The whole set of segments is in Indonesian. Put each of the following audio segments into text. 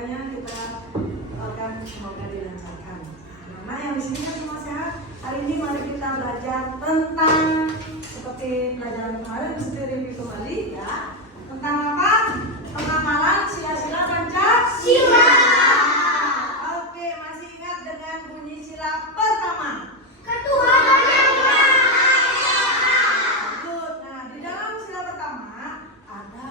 keluarganya kita akan semoga dilancarkan. Nah, yang di sini kan semua sehat. Hari ini mari kita belajar tentang seperti pelajaran kemarin, mesti review kembali ya. Tentang apa? Pengamalan sila-sila Pancasila. Oke, masih ingat dengan bunyi sila pertama? Ketuhanan yang Maha Esa. Good. Nah, di dalam sila pertama ada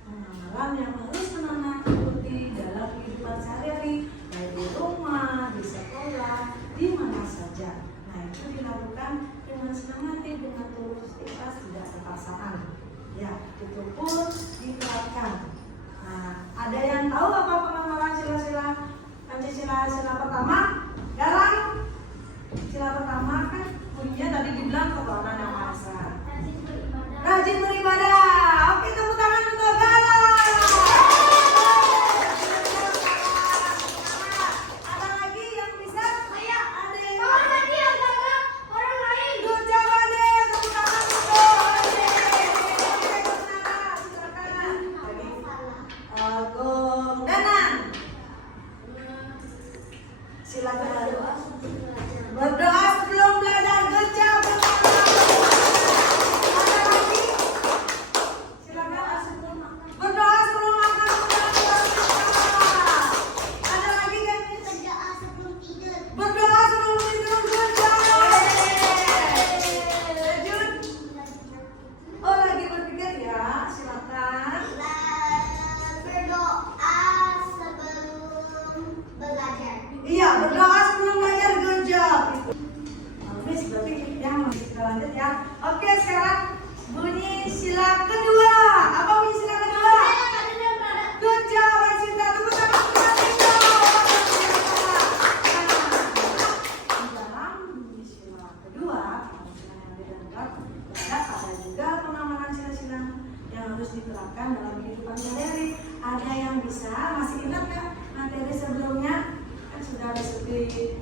pengamalan yang harus anak-anak ikuti dalam kehidupan sehari-hari, baik di rumah, di sekolah, di mana saja. Nah, itu dilakukan dengan senang hati, dengan tulus, ikhlas, tidak berpaksaan. Ya, itu pun diterapkan. Nah, ada yang tahu apa pengamalan sila-sila Pancasila sila pertama? Dalam sila pertama kan bunyinya tadi dibilang ketuhanan yang Maha Esa. Rajin beribadah. Oke, tepuk tangan untuk Galang. Ada lagi yang bisa? Saya. Ada yang Kalau tadi agak orang lain. Good job, Ade. Tepuk tangan untuk Ade. Oke, Kusnara, silakan. Agung Danan. Silakan. Berdoa sebelum belajar. Good job. Ada lagi? Silakan. Berdoa sebelum makan. Ada lagi kan? Berdoa sebelum tidur. Berdoa sebelum tidur. Good job. Lanjut. Oh, lagi berpikir ya. Silakan. Berdoa sebelum belajar. Iya, berdoa sebelum belajar. Good job. Miss, berarti yang masih kita lanjut ya. Oke, sekarang bunyi sila kedua. Apa bunyi sila kedua? Good job, Wasinta. Tepuk tangan untuk Wasinta. Di dalam bunyi sila kedua, kalau sila yang dianggap ada juga pengamalan sila-sila yang harus diterapkan dalam kehidupan sehari-hari. Ada yang bisa, masih ingat nggak materi sebelumnya? Kan sudah seperti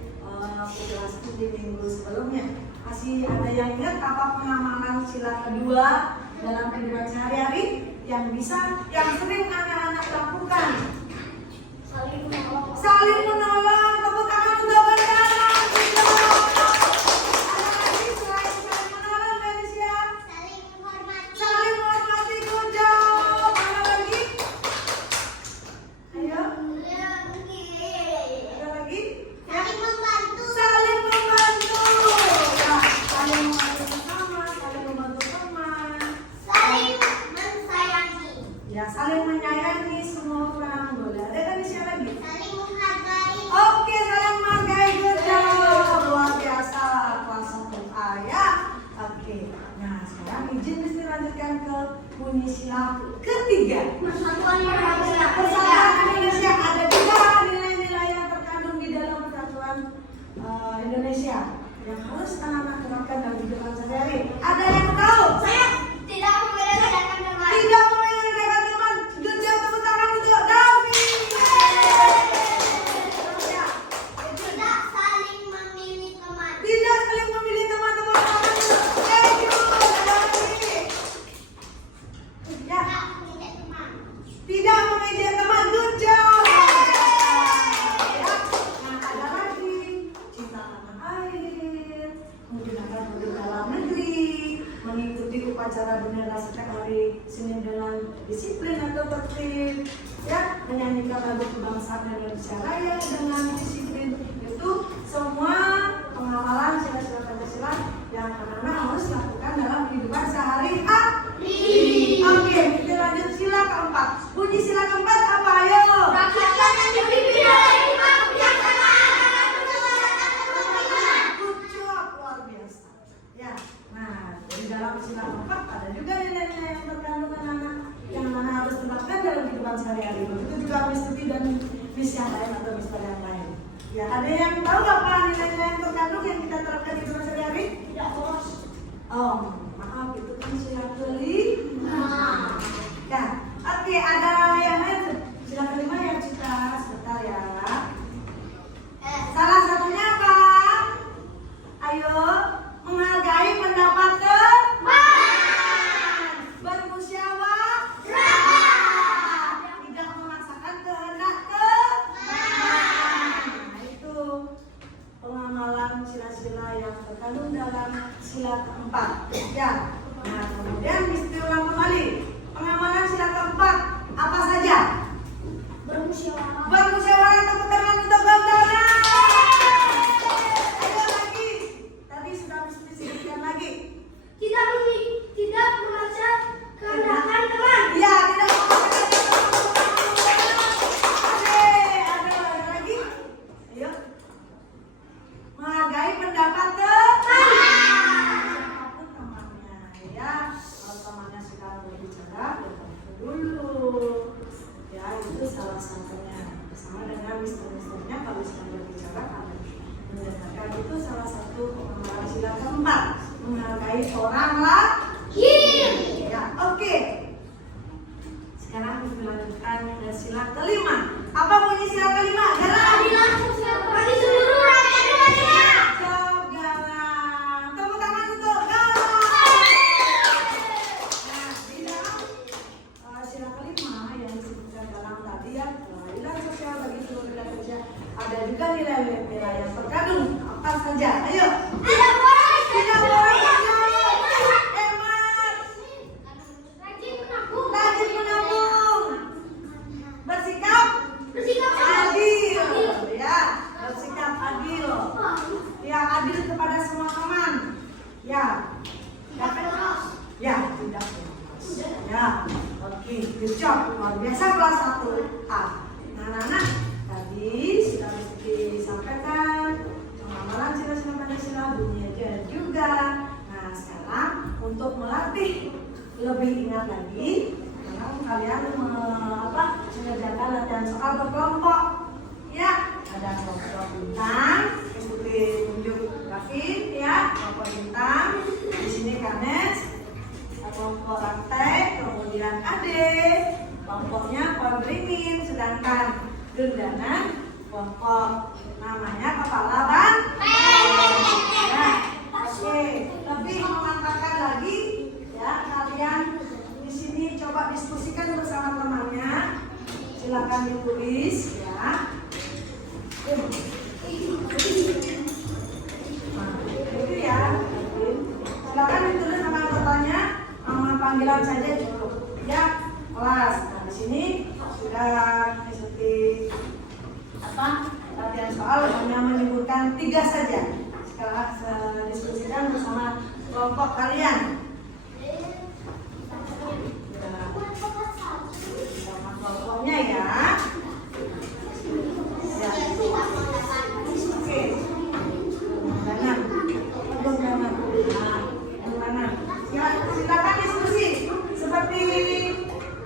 penjelasan di minggu sebelumnya. Masih ada yang ingat apa pengamalan sila kedua dalam kehidupan sehari-hari yang bisa, yang sering anak-anak lakukan? Saling menolong. Saling menolong. Tepuk tangan untuk bersama. Ada lagi selain saling menolong, Manusia? Saling menghormati. Saling menghormati. Good job. Ada lagi? Ayo, ada lagi? Saling membantu. Saling membantu. Ya, saling membantu sesama, saling membantu teman. Saling mensayangi. Ya, saling menyayangi semua orang. Boleh. Ada kan di sini lagi? Saling menghargai. Oke, saling menghargai. Good job. Luar biasa. Kelas 1A ya. Oke. Nah, sekarang izin mesti lanjutkan ke bunyi sila ketiga. Persatuan Indonesia. Persatuan Indonesia. Ada juga nilai-nilai yang terkandung di dalam persatuan Indonesia yang harus anak-anak terapkan dalam kehidupan sehari-hari. Ada yang tahu? Saya tidak membedakan teman. Tidak membedakan teman. Good job, tepuk tangan untuk Davi. Ya. Tidak saling memilih teman. Tidak saling memilih teman-teman. Thank you. Ada lagi? Ya. Tidak memilih teman. Tidak memilih teman. Good job. Ya. Nah, ada lagi. Cinta tanah air, menggunakan produk dalam negeri, mengikuti upacara bendera setiap hari Senin dengan disiplin atau tertib, ya, menyanyikan lagu kebangsaan Indonesia Raya dengan disiplin. Itu semua pengamalan sila-sila Pancasila yang anak-anak harus lakukan dalam kehidupan sehari-hari. Oke, kita lanjut sila keempat. Bunyi sila keempat apa? Ayo. Rakyat yang dipimpin oleh Imam Kebijaksanaan Kedaulatan dan Kepemimpinan. Good job, luar biasa. Ya, nah di dalam sila keempat ada juga nilai-nilai yang terkandung anak-anak yang mana harus terapkan dalam kehidupan sehari-hari. Begitu juga Miss Tuti dan Miss yang lain atau Miss yang lain. Ya, ada yang tahu apa nilai-nilai yang terkandung yang kita terapkan di kehidupan sehari-hari? Tidak, bos. Oh, maaf, itu kan sila kelima. Ya, oke, ada yang lain? Sila kelima ya, Cita. Sebentar ya. Salah satunya apa? Ayo, menghargai pendapat teman, bermusyawarah, tidak memaksakan kehendak baik orang lagi. Ya, oke. Sekarang kita lanjutkan ke sila kelima. Apa bunyi sila kelima? Galang. Bagi seluruh rakyat Indonesia. Jawab galang. Tepuk tangan untuk galang. Nah, di dalam sila kelima yang disebutkan galang tadi ya, nilai sosial bagi seluruh rakyat Indonesia. Ada juga nilai-nilai yang terkandung. Apa saja? Ayo. Tidak boleh. Tidak boleh. Hemat. Rajin menabung. Bersikap adil. Ya, bersikap adil. Ya, adil kepada semua teman. Ya. Ya, tidak. Ya, oke, good job. Luar biasa kelas 1A. Nah, tadi sudah disampaikan pengamalan sila-sila Pancasila, bunyinya juga. Nah, sekarang untuk melatih lebih ingat lagi, sekarang kalian mengerjakan latihan soal berkelompok. Ya, ada kelompok bintang, ikuti tunjuk grafik ya, kelompok bintang. Di sini Kanes, kelompok rantai, kemudian Ade, kelompoknya pohon beringin, sedangkan Dundana kelompok namanya kepala banteng. Ya, oke, lebih memantapkan lagi ya, kalian di sini coba diskusikan bersama temannya. Silakan ditulis ya. Nah, itu ya. Silakan ditulis nama anggotanya, nama panggilan saja cukup. Ya, kelas. Nah, di sini sudah mengikuti latihan soal hanya menyebutkan 3 saja. Sekarang diskusikan bersama kelompok kalian. Sama kelompoknya ya. Oke. Silakan diskusi seperti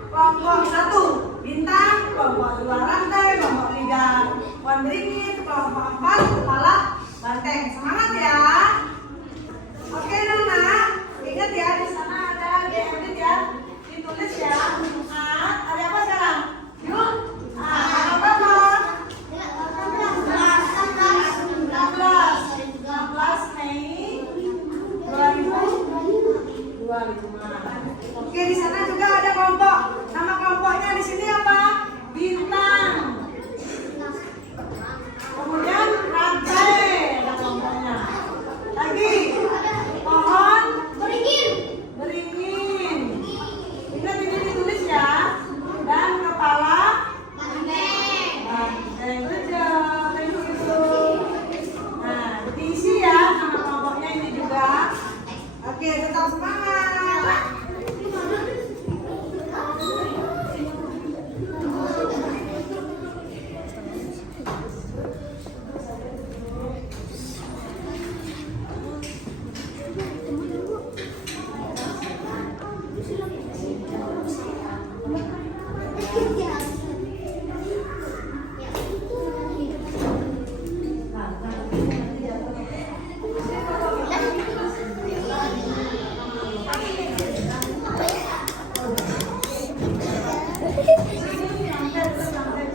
kelompok 1 bintang, kelompok 2 rantai, kelompok 3 pohon beringin, kelompok 4 kepala banteng. Semangat ya. Oke Nana, ingat ya di sana ada diedit ya, ditulis ya. Ada apa sekarang? Yuk. Apa Mon? 16 Mei 2025. Oke, di sana juga ada kelompok. Nama kelompoknya di sini apa? Bintang. Kemudian rantai ada kelompoknya. Lagi pohon beringin. Ingat ini ditulis ya. Dan kepala banteng. Thank you. Nah, diisi ya nama kelompoknya ini juga. Oke, tetap semangat.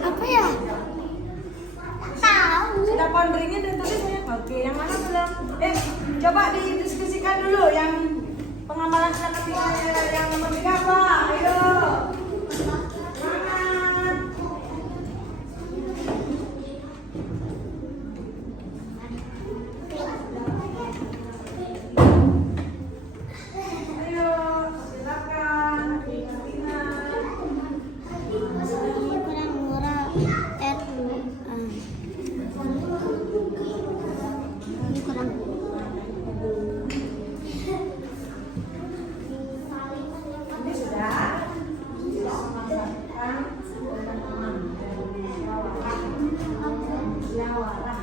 Apa ya? Tahu. Sudah pohon beringin dan tulisnya. Oke, yang mana belum? Coba didiskusikan dulu yang pengamalan sila ketiga yang nomor 3 apa? Ayo. Semangat. Ayo, silakan. Ingat. Kurang murah. Ini kurang. Ini sudah memanfaatkan teman-teman dari musyawarah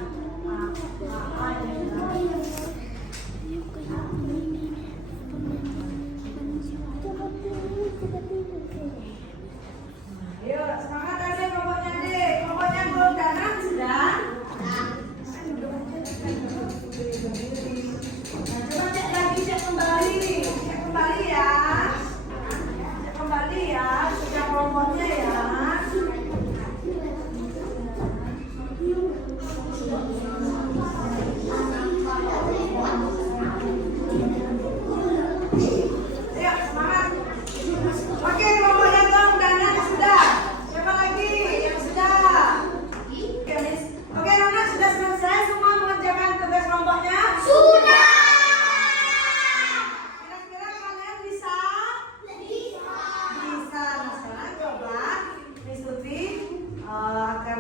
Ayo semangat aja kelompoknya deh.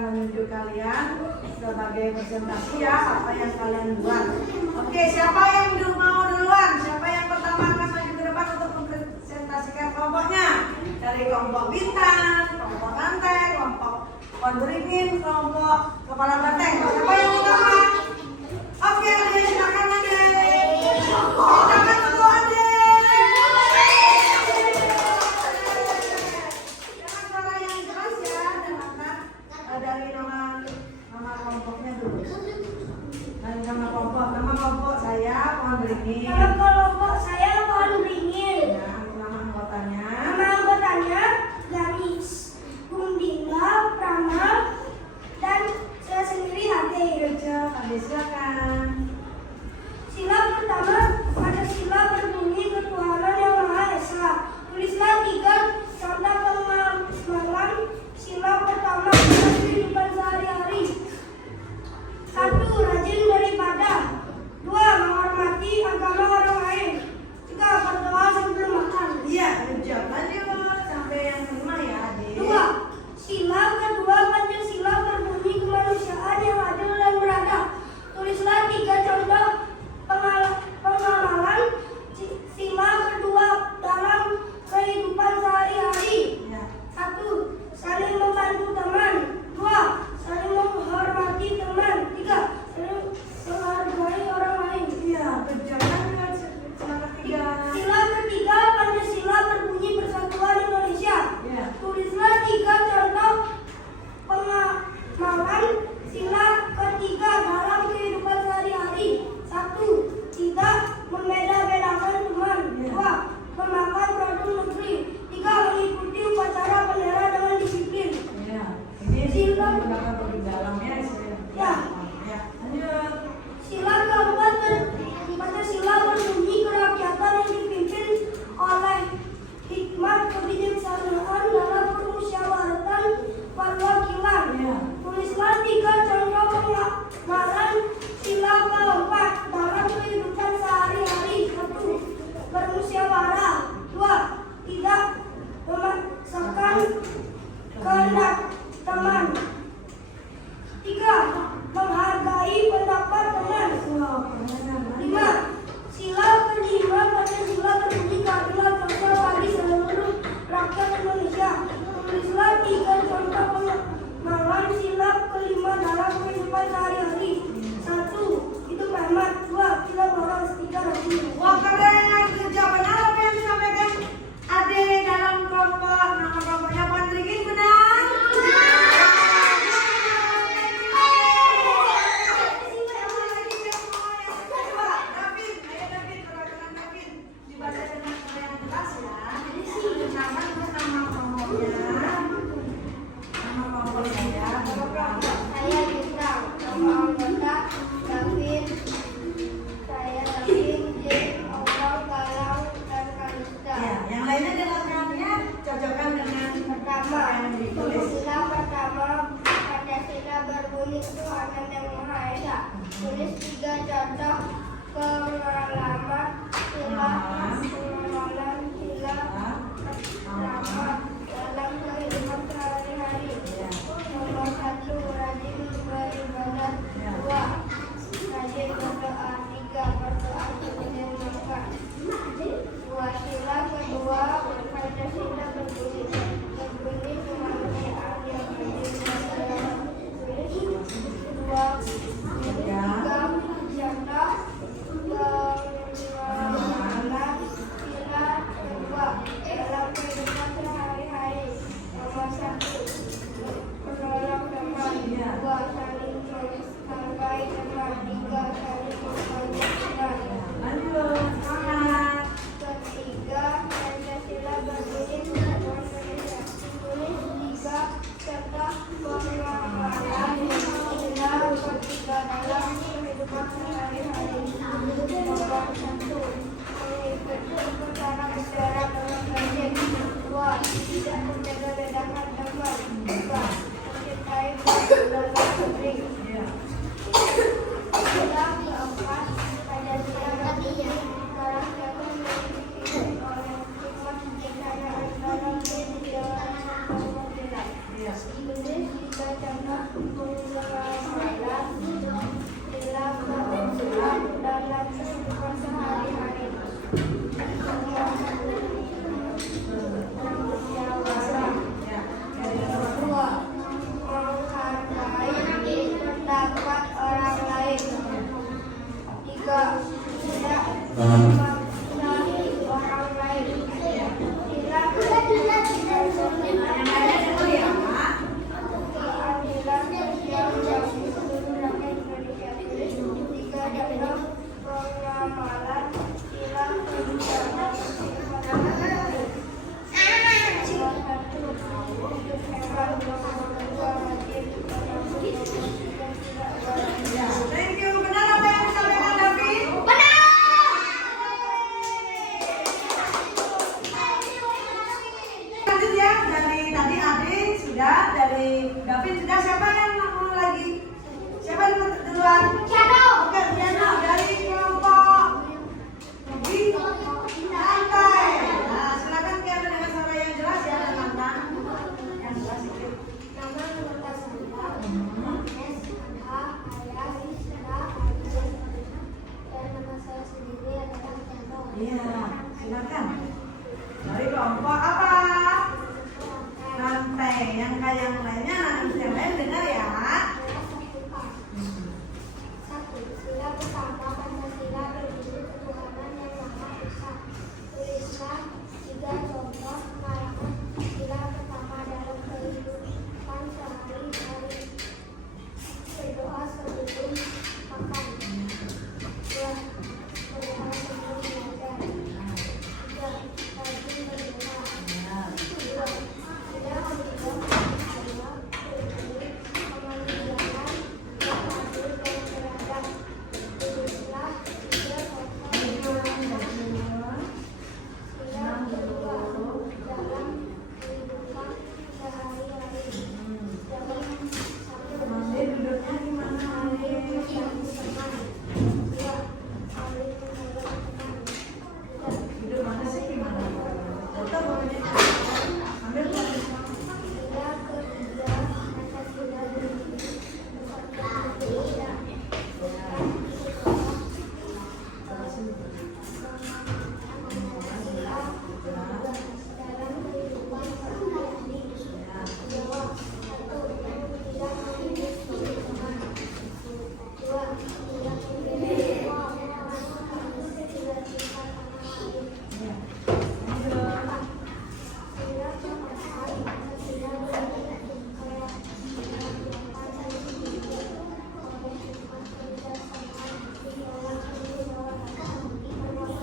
menunjuk kalian sebagai presentasi ya apa yang kalian buat. Oke, siapa yang mau duluan? Siapa yang pertama akan maju ke depan untuk mempresentasikan kelompoknya? Dari kelompok bintang, kelompok rantai, kelompok pohon beringin, kelompok kepala banteng. Siapa yang pertama? Oke, Ade, silakan Ade. Silakan untuk Ade. Dengan suara yang jelas ya, dan dari nama kelompoknya dulu. Dari nama kelompok saya pohon beringin. Nama kelompok saya pohon beringin. Ya, nama anggotanya. Nama anggotanya Gamis, Bunda, Prama, dan saya sendiri Ade. Ade, silakan. Sila pertama, pada sila berbunyi ketuhanan yang Maha Esa. Tulislah 3 contoh pengamalan sila pertama dalam kehidupan sehari-hari. 1. Rajin beribadah. 2. Menghormati agama orang lain. 3. Berdoa sebelum makan. Iya, lanjut sampai yang kelima ya, Ade. 2. Sila kedua, Pancasila berbunyi kemanusiaan yang adil dan beradab. Tulislah 3 contoh pengamalan sila kedua dalam kehidupan sehari-hari. Ya. 1. Saling membantu teman. 2. Saling menghormati teman. 3. Saling menghargai orang lain. Iya, lanjut. Semangat 3. Sila ketiga, Pancasila berbunyi persatuan Indonesia. Ya. Tulislah 3 contoh pengamalan sila ketiga dalam kehidupan sehari-hari. 1. Tidak membeda-bedakan teman. 2. Memakai produk negeri. 3. Mengikuti upacara bendera dengan disiplin. Ya. Ini Sila. menggunakan produk dalamnya. Ya. Ya. Lanjut. Sila keempat, Pancasila berbunyi kerakyatan yang dipimpin oleh hikmat kebijaksanaan dalam permusyawaratan perwakilan. Ya. Tulislah 3 contoh pengamalan sila keempat dalam kehidupan sehari-hari. 1. Bermusyawarah. 2. Tidak memaksakan kehendak teman. 3. Menghargai pendapat teman. 5. Sila kelima, Pancasila berbunyi keadilan sosial bagi seluruh rakyat Indonesia. Tulislah 3 contoh pengamalan sila kelima dalam kehidupan sehari-hari. 1. Hidup hemat. 2. Tidak boros. 3. Rajin. Wah, keren. Kerja benar apa yang disampaikan Ade dalam kelompok. Nama kelompoknya pohon beringin, benar? Saya Bintang. Nama anggota David. Saya David, J, Orang, Galang, dan Kalista. Ya, yang lainnya jelaskannya cocokkan dengan Pertama, yang ditulis. sila pertama, Pancasila berbunyi ketuhanan yang Maha Esa. Tulis 3 contoh pengalaman sila pengamalan sila pertama dalam kehidupan sehari-hari. Nomor 1, rajin beribadah. 2. Rajin berdoa. 3. Berdoa sebelum makan. 2. Sila kedua, Pancasila berbunyi kemanusiaan yang adil dan beradab. Tulis 2. 3 contoh pengamalan sila Thank you. Benar apa yang disampaikan David? Lanjut ya, dari tadi Ade sudah, dari David sudah. Siapa yang mau lagi? Siapa yang duluan? Oke, Piano dari kelompok Ruby Lantai. Nah, silakan Piano dengan suara yang jelas ya, teman-teman. Yang jelas sedikit. Iya, silakan. Dari kelompok apa? Lantai. Yang kayak yang lainnya, yang lain dengar ya. Sila pertama Pancasila berdiri ketuhanan yang Maha Esa. Tulislah 3 contoh penerapan sila pertama dalam kehidupan sehari-hari. Berdoa sebelum makan. 2. Berdoa sebelum belajar. 3. Rajin berdoa. 2. Tidak membuang bahaya, berdiri, kemanusiaan, adil dan beradab. Tulislah 3 contoh penerapan sila kedua dalam kehidupan sehari-hari. Dalam 1. Mandi duduknya gimana? Saling menjaga teman. 2. Saling menjaga teman. 3. Duduk mana sih gimana? Tetap pokoknya. Ambil tulis. Sila ketiga Pancasila berdiri bersatu Indonesia. Dalam kehidupan sehari-hari. Jawab. 1. Tidak memilih teman. 2. Tidak memilih teman. Tidak cinta tanah air. 4. Sila keempat Pancasila berdiri supaya Pancasila oleh Tuhan berdasarkan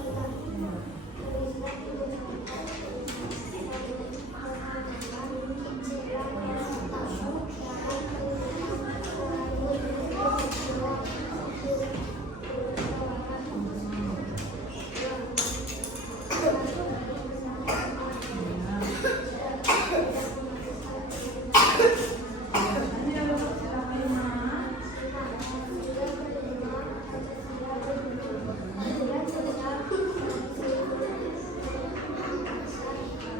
segala kemudahan perwakilan. Tulislah 3 contoh sila yang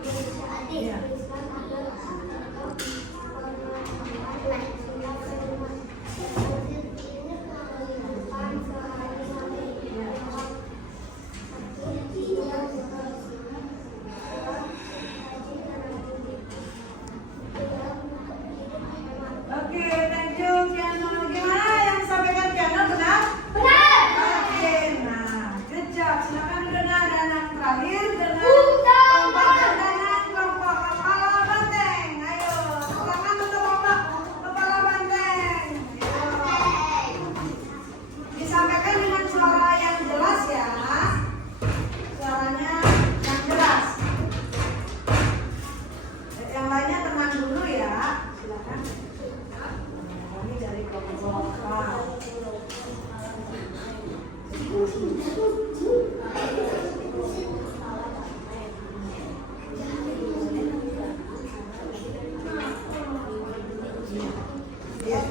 pertama dalam kehidupan Oke, thank you Piano. Gimana yang disampaikan Piano benar? Benar. Oke, nah, good job. Silakan Dona dan yang terakhir dengan Utama. kelompok kepala banteng. Ayo, silakan untuk kelompok kepala banteng. Ayo. Disampaikan dengan suara yang jelas ya. Suaranya yang jelas. Yang lainnya tenang dulu ya. Silakan. Ini dari kelompok apa? Iya. Iya.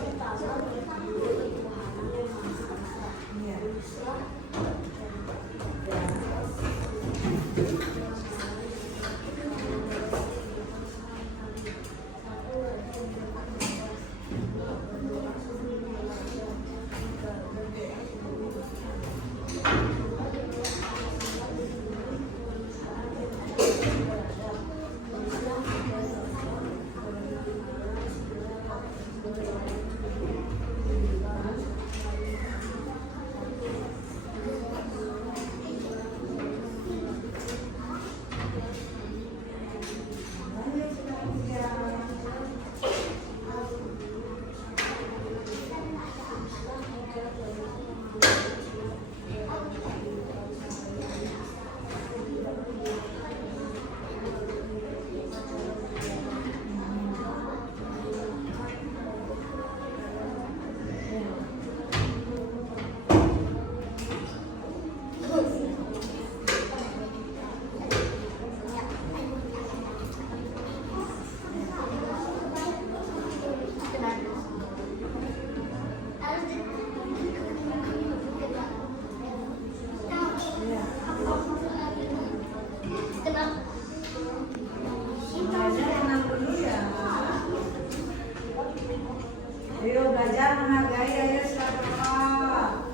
Ayo belajar menghargai, ayo silakan Pak.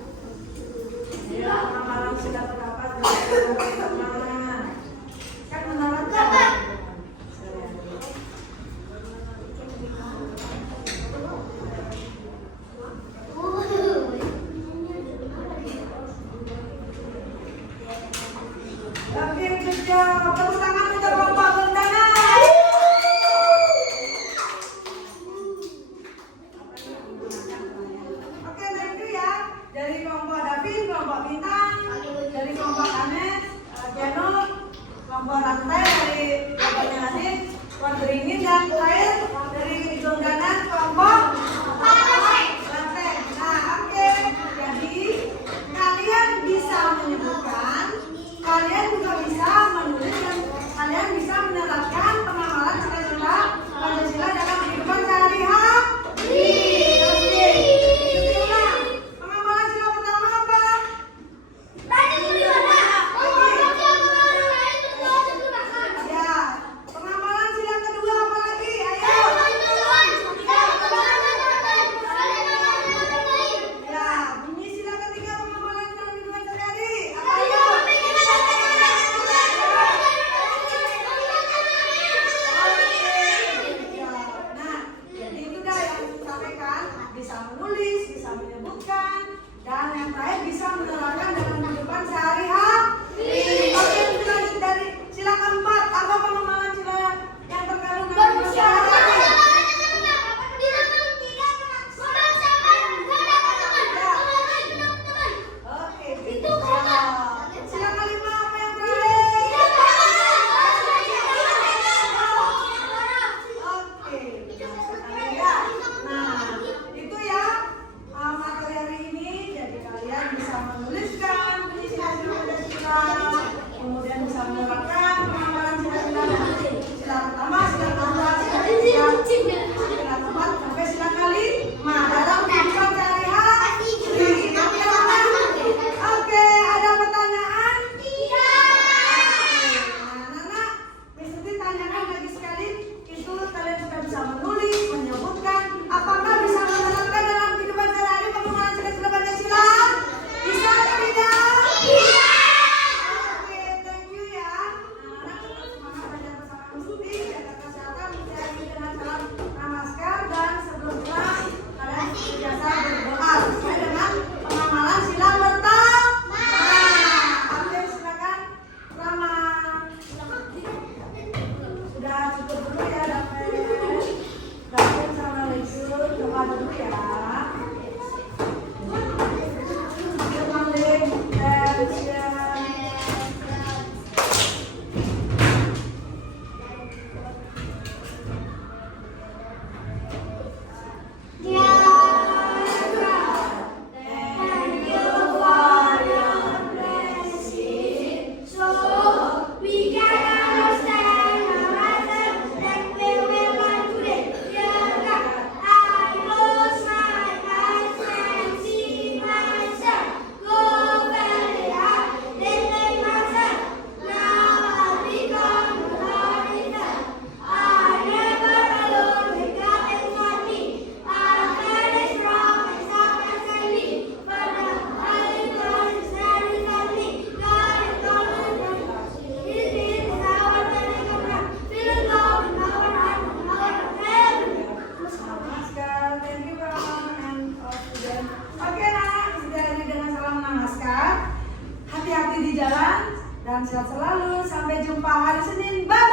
Ayo malam sudah terdapat teman-teman. Kan menawarkan. Oke, kerja. Tepuk tangan untuk Bapak Bundana. Oke, thank you ya. Dari kelompok David, kelompok Bintang, dari kelompok Anes, Jano, kelompok Rantai, dari kelompoknya Anis, kelompok Beringin dan terakhir dari Bundana, kelompok Rantai. Nah, oke. Jadi kalian bisa menyebutkan, kalian juga bisa menulis dan kalian bisa menerapkan pengamalan sila-sila Pancasila dalam kehidupan sehari-hari. Oke, ikuti ulang. Pengamalan sila pertama apa? Ya. Pengamalan sila kedua apa lagi? Ayo. Ya. Bunyi sila ketiga pengamalan dalam kehidupan sehari-hari. Apa itu? Nah, jadi itu dah yang disampaikan, bisa menulis, bisa menyebutkan, dan yang terakhir bisa menerapkan dalam kehidupan sehari-hari. Oke, kita lanjut dari sila keempat. Apa pengamalan sila yang terkandung dalam kehidupan sehari-hari? Oke, itu sila kelima apa yang terakhir? Oke, ya. Nah, itu ya materi hari ini. Jadi kalian bisa menuliskan bunyi sila-sila Pancasila, kemudian bisa menerapkan pengamalan sila-sila sila pertama, sila kedua, sila ketiga, sila keempat sampai sila kelima dalam kehidupan sehari-hari. Oke, ada pertanyaan? Nah, Nana, Miss Tuti tanyakan lagi sekali, itu kalian sudah bisa menulis, menyebutkan, apakah bisa menerapkan dalam kehidupan sehari-hari pengamalan sila-sila Pancasila? Bisa atau tidak? Oke, thank you ya. Nana tetap semangat belajar bersama Miss Tuti, jaga kesehatan, menjalani dengan salam namaskar, dan sebelumnya kalian biasa berdoa sesuai dengan pengamalan sila pertama. Oke, silakan Rama. Sudah cukup dulu ya, David. David sama Lisu, coba dulu ya. Good morning, David. Thank you for your blessing, so we can understand the lesson that we will learn today. Dear God, I close my eyes and see myself go very high, then make myself. Now I become the Lord Himself. I never alone with God inside me. I'm very strong and soft inside me. But the Holy God is there inside me. God is always with us. His name is our turning around. Feel love in our heart, our family. Namaskar, thank you and all students. Oke, Nak, sudah ini dengan salam namaskar. Hati-hati di jalan dan sehat selalu. Sampai jumpa hari Senin. Bye.